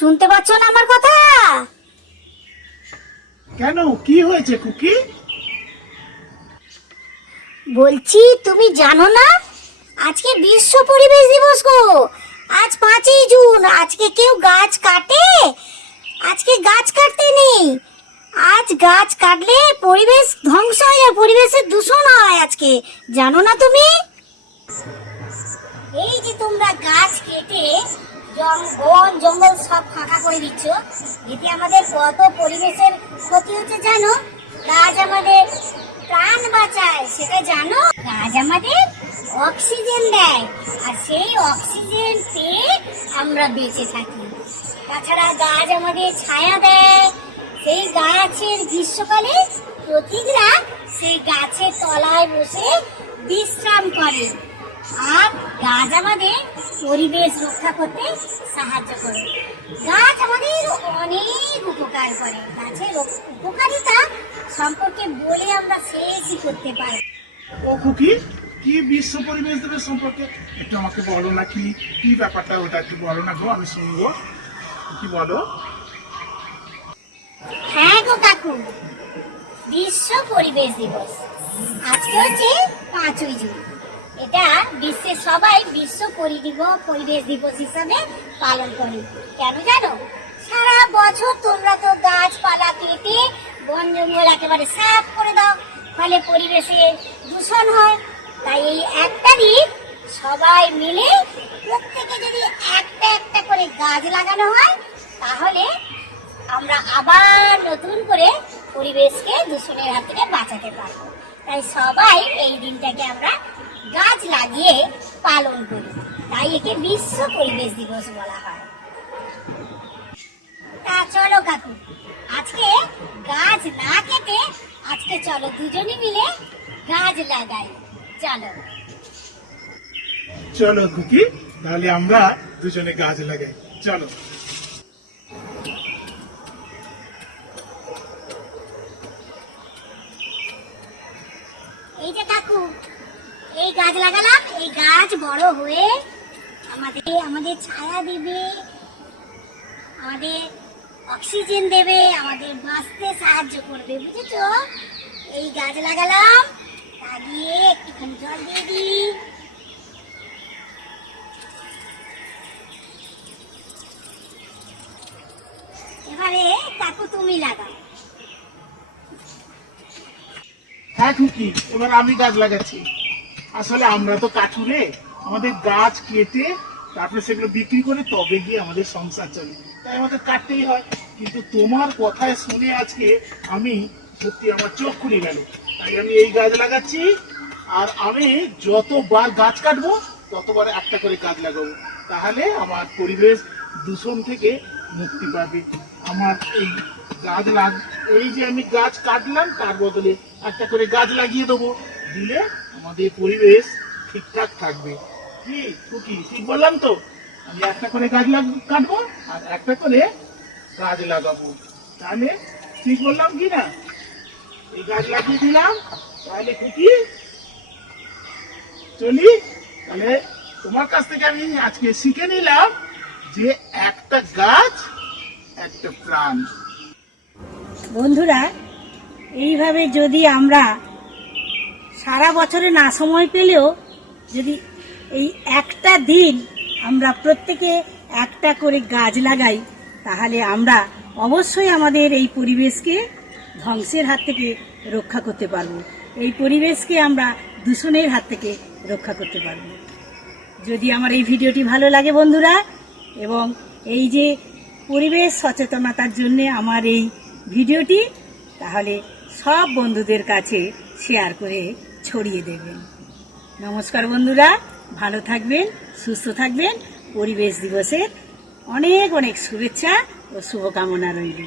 শুনতে পাচ্ছ না আমার কথা? কেন, কি হয়েছে খুকি? বলছি তুমি জানো না আজকে বিশ্ব পরিবেশ দিবস গো। আজ 5ই জুন। আজকে কেউ গাছ কাটে? আজকে গাছ কাটতে নেই। আজ গাছ কাটলে পরিবেশ ধ্বংস হয়ে যায়, পরিবেশের দূষণ হয় আজকে। জানো না তুমি? এই যে তোমরা গাছ কেটে বন জঙ্গল সব ফাঁকা করে দিচ্ছ, এতে আমাদের কত পরিবেশের ক্ষতি হচ্ছে জানো? গাছ আমাদের প্রাণ বাঁচায়, সেটা জানো? গাছ আমাদের অক্সিজেন দেয়, আর সেই অক্সিজেন পেয়ে আমরা বেঁচে থাকি। তাছাড়া গাছ আমাদের ছায়া দেয়। সেই গাছের গ্রীষ্মকালে পথিকরা সেই গাছের তলায় বসে বিশ্রাম করে। আর গাছ আমাদের পরিবেশ রক্ষা করতে সাহায্য করে। গাছ আমাদের অনেক উপকার করে। গাছের উপকারিতা সম্পর্কে বলে আমরা শেষই করতে পারি। ও খুকি, কি বিশ্ব পরিবেশ দিবস সম্পর্কে একটু আমাকে বলো না। কি কি ব্যাপারটা, ওটা একটু বলো না গো, আমি শুনবো। কি বলো? হ্যাঁ গো কাকু, বিশ্ব পরিবেশ দিবস আজকে হচ্ছে 5ই জুন। এটা বিশ্বের সবাই বিশ্ব পরিবেশ দিবস হিসাবে পালন করে। কেন জানো? সারা বছর তোমরা তো গাছপালা কেটে বন জঙ্গল একেবারে সাফ করে দাও, ফলে পরিবেশে দূষণ হয়। তাই এই একটা দিন সবাই মিলে প্রত্যেকে যদি একটা একটা করে গাছ লাগানো হয়, তাহলে আমরা আবার নতুন করে পরিবেশকে দূষণের হাত থেকে বাঁচাতে পারবো। তাই সবাই এই দিনটাকে আমরা গাছ লাগিয়ে পালন করি। তাই একে বিশ্ব পরিবেশ দিবস বলা হয়। তা চলো কাকু, আজকে গাছ না কেটে আজকে চলো দুজনে মিলে গাছ লাগাই। চলো চলো খুকি, তাহলে আমরা দুজনে গাছ লাগাই। চলো। এই যে কাকু, এই গাছ লাগালাম। এই গাছ বড় হয়ে আমাদের ছায়া দেবে, আমাদের অক্সিজেন দেবে, আমাদের বাঁচতে সাহায্য করবে, বুঝেছো? এই গাছ লাগালাম, লাগিয়ে একটুখানি জল দিয়ে দিই। এবারে কাকু তুমি লাগাও। হ্যাঁ খুকি, এবার আমি গাছ লাগাচ্ছি। আসলে আমরা তো কাঠুরে, আমাদের গাছ কেটে তারপরে সেগুলো বিক্রি করে তবে গিয়ে আমাদের সংসার চলে, তাই আমাদের কাটতেই হয়। কিন্তু তোমার কথায় শুনে আজকে আমি সত্যি আমার চোখ খুলে গেল। তাই আমি এই গাছ লাগাচ্ছি, আর আমি যতবার গাছ কাটবো ততবার একটা করে গাছ লাগাবো। তাহলে আমার পরিবেশ দূষণ থেকে মুক্তি পাবে। আমার এই যে আমি গাছ কাটলাম, তার বদলে একটা করে গাছ লাগিয়ে দেবো, দিলে আমাদের পরিবেশ ঠিকঠাক থাকবে। কি খুকি, ঠিক বললাম তো? আমি একটা করে গাছ কাটবো আর একটা করে গাছ লাগাবো। তাহলে ঠিক বললাম কি না? এই গাছ লাগিয়ে দিলাম। তাহলে খুকি চলি। তাহলে তোমার কাছ থেকে আমি আজকে শিখে নিলাম যে একটা গাছ একটা প্রাণ। বন্ধুরা, এইভাবে যদি আমরা সারা বছরে না সময় পেলেও যদি এই একটা দিন আমরা প্রত্যেকে একটা করে গাছ লাগাই, তাহলে আমরা অবশ্যই আমাদের এই পরিবেশকে ধ্বংসের হাত থেকে রক্ষা করতে পারব। এই পরিবেশকে আমরা দূষণের হাত থেকে রক্ষা করতে পারব। যদি আমার এই ভিডিওটি ভালো লাগে বন্ধুরা, এবং এই যে পরিবেশ সচেতনতার জন্যে আমার এই ভিডিওটি, তাহলে সব বন্ধুদের কাছে শেয়ার করে ছড়িয়ে দেবেন। নমস্কার বন্ধুরা, ভালো থাকবেন, সুস্থ থাকবেন। পরিবেশ দিবসের অনেক অনেক শুভেচ্ছা ও শুভকামনা রইল।